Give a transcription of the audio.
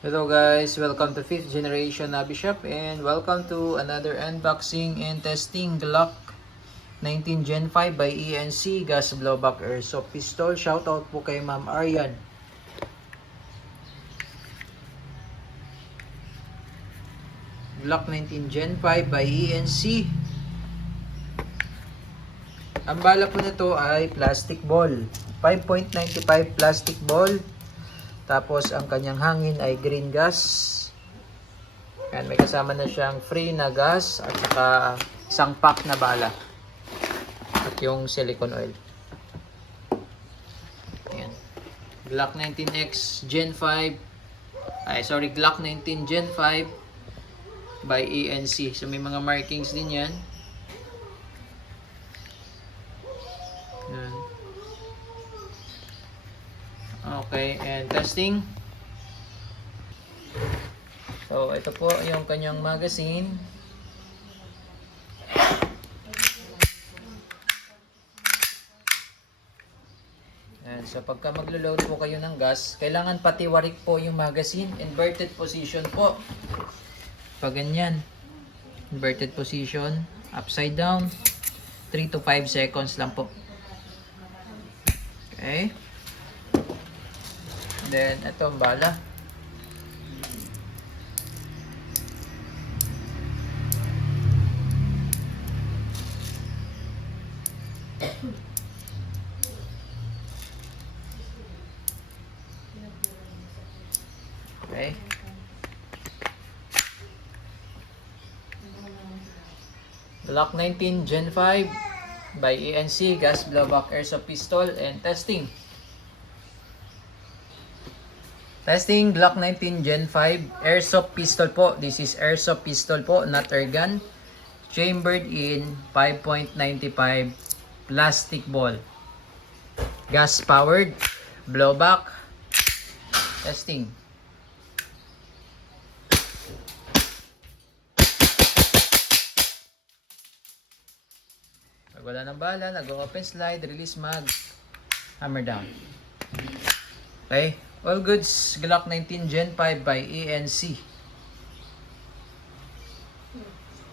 Hello guys, welcome to 5th generation Nabi Shop and welcome to another unboxing and testing Glock 19 Gen 5 by ENC Gas Blowback Airsoft Pistol. Shoutout po kay Ma'am Aryan. Glock 19 Gen 5 by ENC. Ang bala po nito ay plastic ball. 5.95 plastic ball. Tapos ang kanyang hangin ay green gas. Ayan, may kasama na siyang free na gas at saka isang pack na bala. At yung silicone oil. Ayan. Glock 19X Gen 5. Glock 19 Gen 5 by ENC. So may mga markings din yan. Ayan. Okay, and testing. So, ito po yung kanyang magazine. And so, pagka maglo-load po kayo ng gas, kailangan patiwarik po yung magazine. Inverted position po. Pag ganyan. Inverted position. Upside down. 3 to 5 seconds lang po. Okay. Then, ito ang bala. Okay. Glock 19 Gen 5 by ENC Gas Blowback Airsoft Pistol and testing. Testing Glock 19 Gen 5 Airsoft Pistol po. This is Airsoft Pistol po, not air gun. Chambered in 5.95 plastic ball. Gas powered. Blowback. Testing. Pag wala ng bala, nag-open slide, release mag, hammer down. Okay. All goods, Glock 19 Gen 5 by ENC.